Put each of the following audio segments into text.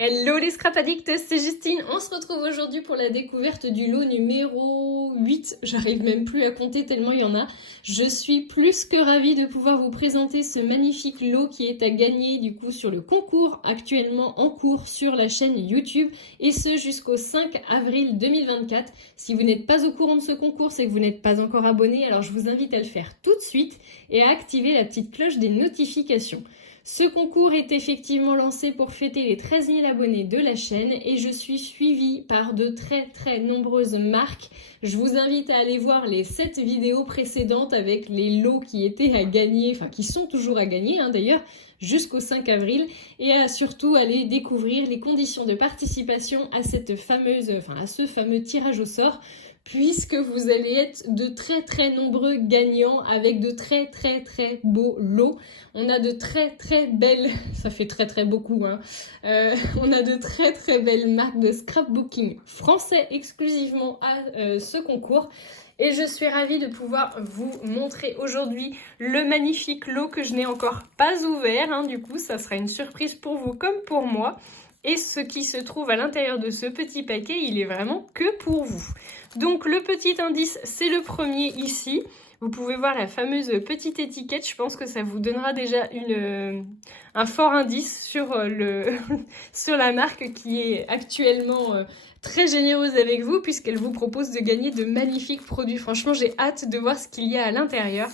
Hello les scrap addicts, c'est Justine. On se retrouve aujourd'hui pour la découverte du lot numéro 8. J'arrive même plus à compter tellement il y en a. Je suis plus que ravie de pouvoir vous présenter ce magnifique lot qui est à gagner du coup sur le concours actuellement en cours sur la chaîne YouTube et ce jusqu'au 5 avril 2024. Si vous n'êtes pas au courant de ce concours, c'est que vous n'êtes pas encore abonné, alors je vous invite à le faire tout de suite et à activer la petite cloche des notifications. Ce concours est effectivement lancé pour fêter les 13 000 abonnés de la chaîne et je suis suivie par de très nombreuses marques. Je vous invite à aller voir les 7 vidéos précédentes avec les lots qui étaient à gagner, enfin qui sont toujours à gagner d'ailleurs, jusqu'au 5 avril et à surtout aller découvrir les conditions de participation à cette fameuse, à ce fameux tirage au sort, puisque vous allez être de très nombreux gagnants avec de très beaux lots. On a de très belles, ça fait très beaucoup, on a de très belles marques de scrapbooking français exclusivement à ce concours. Et je suis ravie de pouvoir vous montrer aujourd'hui le magnifique lot que je n'ai encore pas ouvert. Du coup, ça sera une surprise pour vous comme pour moi. Et ce qui se trouve à l'intérieur de ce petit paquet, il est vraiment que pour vous. Donc le petit indice, c'est le premier ici. Vous pouvez voir la fameuse petite étiquette. Je pense que ça vous donnera déjà un fort indice sur, sur la marque qui est actuellement très généreuse avec vous puisqu'elle vous propose de gagner de magnifiques produits. Franchement, j'ai hâte de voir ce qu'il y a à l'intérieur.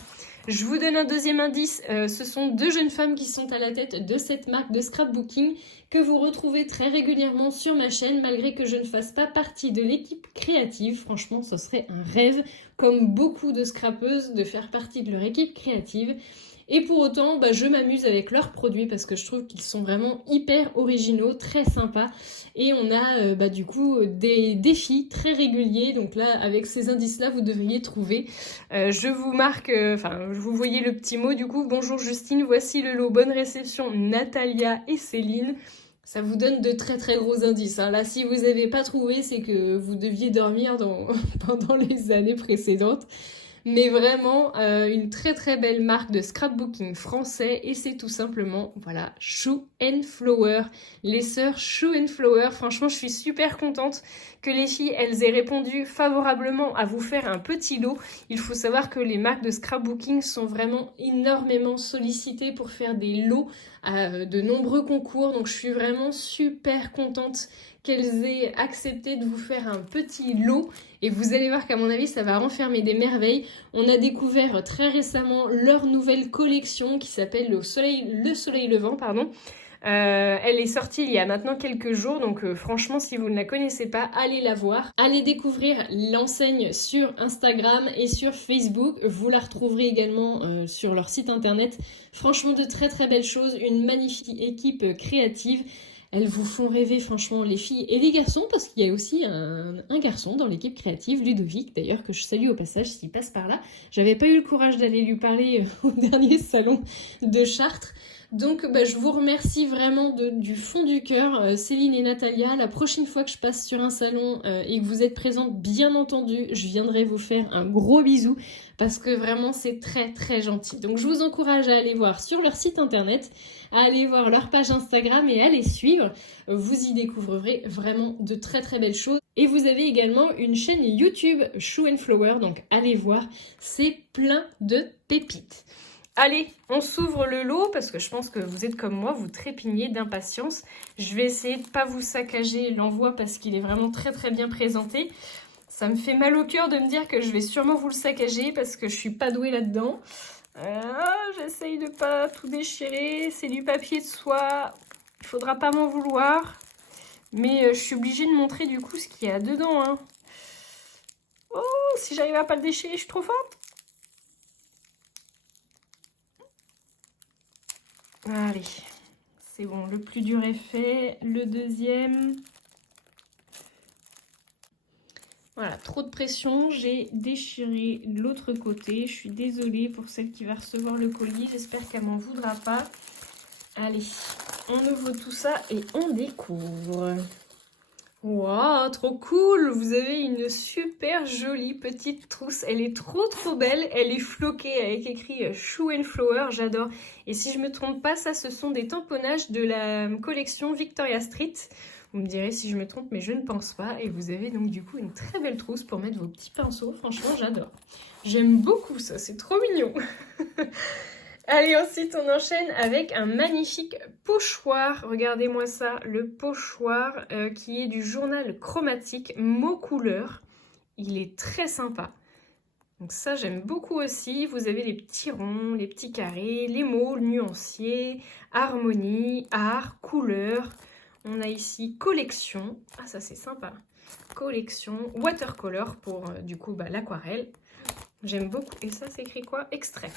Je vous donne un deuxième indice, ce sont deux jeunes femmes qui sont à la tête de cette marque de scrapbooking que vous retrouvez très régulièrement sur ma chaîne malgré que je ne fasse pas partie de l'équipe créative. Franchement, ce serait un rêve, comme beaucoup de scrapeuses, de faire partie de leur équipe créative. Et pour autant, je m'amuse avec leurs produits parce que je trouve qu'ils sont vraiment hyper originaux, très sympas. Et on a du coup des défis très réguliers. Donc là, avec ces indices-là, vous devriez trouver. Je vous marque, vous voyez le petit mot du coup. Bonjour Justine, voici le lot. Bonne réception Natalia et Céline. Ça vous donne de très gros indices. Là, si vous n'avez pas trouvé, c'est que vous deviez dormir pendant les années précédentes. Mais vraiment, une très belle marque de scrapbooking français. Et c'est tout simplement, voilà, Shoe & Flower. Les sœurs Shoe & Flower. Franchement, je suis super contente que les filles, elles aient répondu favorablement à vous faire un petit lot. Il faut savoir que les marques de scrapbooking sont vraiment énormément sollicitées pour faire des lots à de nombreux concours. Donc, je suis vraiment super contente qu'elles aient accepté de vous faire un petit lot. Et vous allez voir qu'à mon avis, ça va renfermer des merveilles. On a découvert très récemment leur nouvelle collection qui s'appelle Le Soleil Levant, pardon. Elle est sortie il y a maintenant quelques jours, donc franchement, si vous ne la connaissez pas, allez la voir. Allez découvrir l'enseigne sur Instagram et sur Facebook. Vous la retrouverez également sur leur site internet. Franchement, de très belles choses. Une magnifique équipe créative. Elles vous font rêver, franchement, les filles et les garçons, parce qu'il y a aussi un garçon dans l'équipe créative, Ludovic, d'ailleurs, que je salue au passage s'il passe par là. J'avais pas eu le courage d'aller lui parler au dernier salon de Chartres. Donc, je vous remercie vraiment du fond du cœur, Céline et Natalia. La prochaine fois que je passe sur un salon et que vous êtes présentes, bien entendu, je viendrai vous faire un gros bisou parce que vraiment, c'est très gentil. Donc, je vous encourage à aller voir sur leur site internet, à aller voir leur page Instagram et à les suivre. Vous y découvrirez vraiment de très belles choses. Et vous avez également une chaîne YouTube Shoe & Flower, donc allez voir, c'est plein de pépites. Allez, on s'ouvre le lot parce que je pense que vous êtes comme moi, vous trépignez d'impatience. Je vais essayer de ne pas vous saccager l'envoi parce qu'il est vraiment très bien présenté. Ça me fait mal au cœur de me dire que je vais sûrement vous le saccager parce que je suis pas douée là-dedans. J'essaye de pas tout déchirer, c'est du papier de soie, il faudra pas m'en vouloir. Mais je suis obligée de montrer du coup ce qu'il y a dedans. Oh, si j'arrive à pas le déchirer, je suis trop forte. Allez, c'est bon, le plus dur est fait. Le deuxième. Voilà, trop de pression, j'ai déchiré de l'autre côté. Je suis désolée pour celle qui va recevoir le colis, j'espère qu'elle m'en voudra pas. Allez, on ouvre tout ça et on découvre. Waouh, trop cool! Vous avez une super jolie petite trousse. Elle est trop belle. Elle est floquée avec écrit Shoe and Flower. J'adore. Et si je me trompe pas, ça, ce sont des tamponnages de la collection Victoria Street. Vous me direz si je me trompe, mais je ne pense pas. Et vous avez donc du coup une très belle trousse pour mettre vos petits pinceaux. Franchement, j'adore. J'aime beaucoup ça. C'est trop mignon. Allez, ensuite on enchaîne avec un magnifique pochoir. Regardez-moi ça, le pochoir qui est du journal chromatique Mots Couleurs. Il est très sympa. Donc ça j'aime beaucoup aussi. Vous avez les petits ronds, les petits carrés, les mots, nuanciers, harmonie, art, couleur. On a ici collection. Ah ça c'est sympa. Collection, watercolor pour du coup l'aquarelle. J'aime beaucoup. Et ça c'est écrit quoi? Extrait.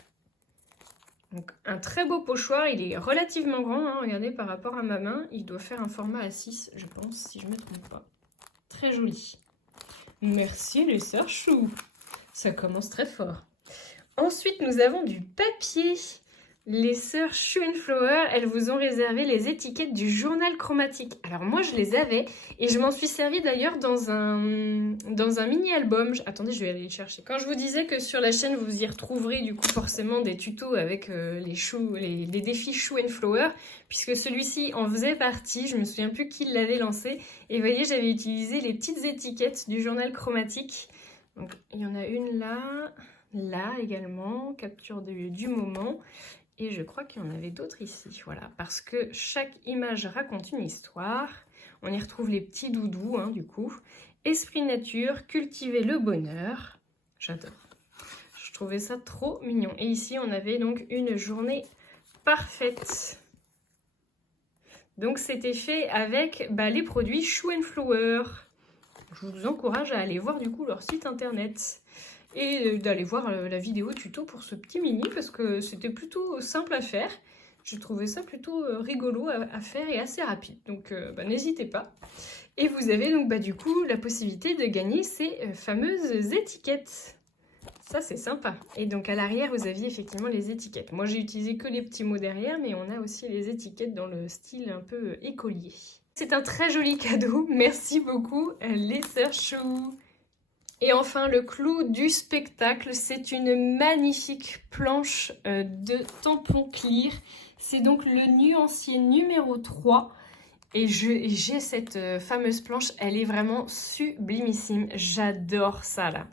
Donc un très beau pochoir, il est relativement grand, hein, regardez par rapport à ma main, il doit faire un format A6 je pense, si je ne me trompe pas. Très joli. Merci les sœurs Chou, ça commence très fort. Ensuite nous avons du papier. Les sœurs Shoe and Flower, elles vous ont réservé les étiquettes du journal chromatique. Alors moi je les avais et je m'en suis servi d'ailleurs dans un mini-album. Attendez, je vais aller le chercher. Quand je vous disais que sur la chaîne vous y retrouverez du coup forcément des tutos avec les défis Shoe and Flower, puisque celui-ci en faisait partie, je me souviens plus qui l'avait lancé. Et vous voyez, j'avais utilisé les petites étiquettes du journal chromatique. Donc il y en a une là également, capture du moment. Et je crois qu'il y en avait d'autres ici, voilà, parce que chaque image raconte une histoire. On y retrouve les petits doudous, hein, du coup. Esprit nature, cultiver le bonheur. J'adore. Je trouvais ça trop mignon. Et ici, on avait donc une journée parfaite. Donc, c'était fait avec les produits Shoe and Flower. Je vous encourage à aller voir, du coup, leur site internet. Et d'aller voir la vidéo tuto pour ce petit mini parce que c'était plutôt simple à faire. Je trouvais ça plutôt rigolo à faire et assez rapide. Donc n'hésitez pas. Et vous avez donc du coup la possibilité de gagner ces fameuses étiquettes. Ça c'est sympa. Et donc à l'arrière vous aviez effectivement les étiquettes. Moi j'ai utilisé que les petits mots derrière, mais on a aussi les étiquettes dans le style un peu écolier. C'est un très joli cadeau. Merci beaucoup les sœurs Chou. Et enfin, le clou du spectacle, c'est une magnifique planche de tampon clear. C'est donc le nuancier numéro 3. Et j'ai cette fameuse planche, elle est vraiment sublimissime. J'adore ça là.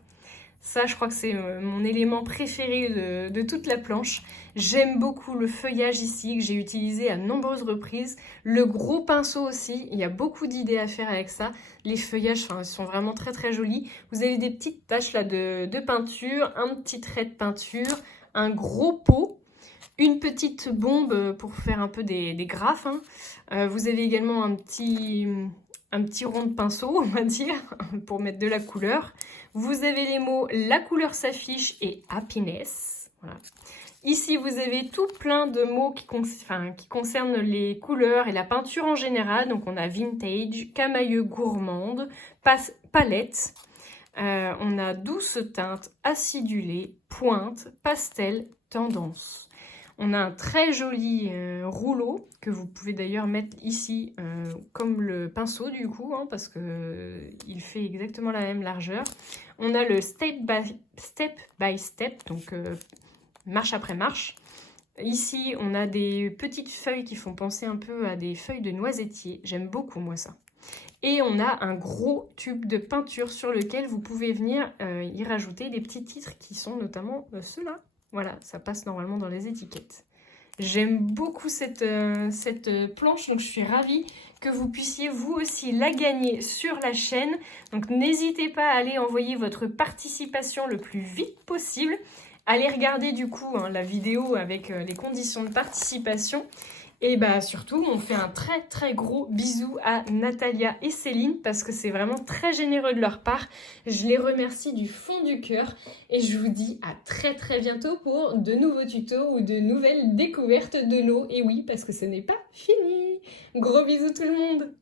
Ça, je crois que c'est mon élément préféré de toute la planche. J'aime beaucoup le feuillage ici, que j'ai utilisé à nombreuses reprises. Le gros pinceau aussi, il y a beaucoup d'idées à faire avec ça. Les feuillages, ils sont vraiment très jolis. Vous avez des petites taches là de peinture, un petit trait de peinture, un gros pot, une petite bombe pour faire un peu des graphes. Hein. Vous avez également un petit rond de pinceau, on va dire, pour mettre de la couleur. Vous avez les mots « La couleur s'affiche » et « Happiness ». Voilà. Ici, vous avez tout plein de mots qui concernent les couleurs et la peinture en général. Donc, on a vintage, camailleux gourmande, palette. On a douce teinte, acidulée, pointe, pastel, tendance. On a un très joli rouleau que vous pouvez d'ailleurs mettre ici comme le pinceau du coup, hein, parce qu'il fait exactement la même largeur. On a le step by step, donc marche après marche. Ici, on a des petites feuilles qui font penser un peu à des feuilles de noisetier. J'aime beaucoup moi ça. Et on a un gros tube de peinture sur lequel vous pouvez venir y rajouter des petits titres qui sont notamment ceux-là. Voilà, ça passe normalement dans les étiquettes. J'aime beaucoup cette planche, donc je suis ravie que vous puissiez vous aussi la gagner sur la chaîne. Donc n'hésitez pas à aller envoyer votre participation le plus vite possible. Allez regarder du coup la vidéo avec les conditions de participation. Et surtout, on fait un très gros bisou à Natalia et Céline parce que c'est vraiment très généreux de leur part. Je les remercie du fond du cœur et je vous dis à très bientôt pour de nouveaux tutos ou de nouvelles découvertes de l'eau. Et oui, parce que ce n'est pas fini. Gros bisous tout le monde!